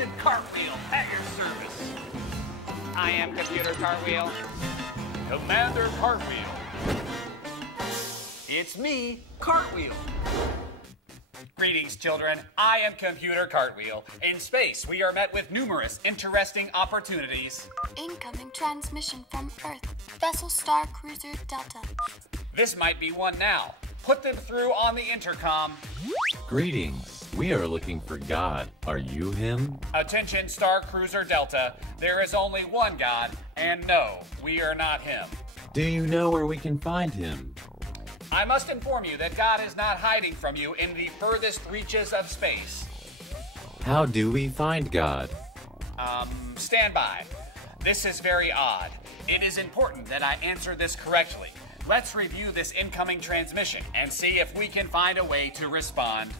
Captain Cartwheel at your service. I am Computer Cartwheel. Commander Cartwheel. It's me, Cartwheel. Greetings, children. I am Computer Cartwheel. In space, we are met with numerous interesting opportunities. Incoming transmission from Earth. Vessel Star Cruiser Delta. This might be one now. Put them through on the intercom. Greetings. We are looking for God. Are you him? Attention, Star Cruiser Delta. There is only one God, and no, we are not him. Do you know where we can find him? I must inform you that God is not hiding from you in the furthest reaches of space. How do we find God? Stand by. This is very odd. It is important that I answer this correctly. Let's review this incoming transmission and see if we can find a way to respond.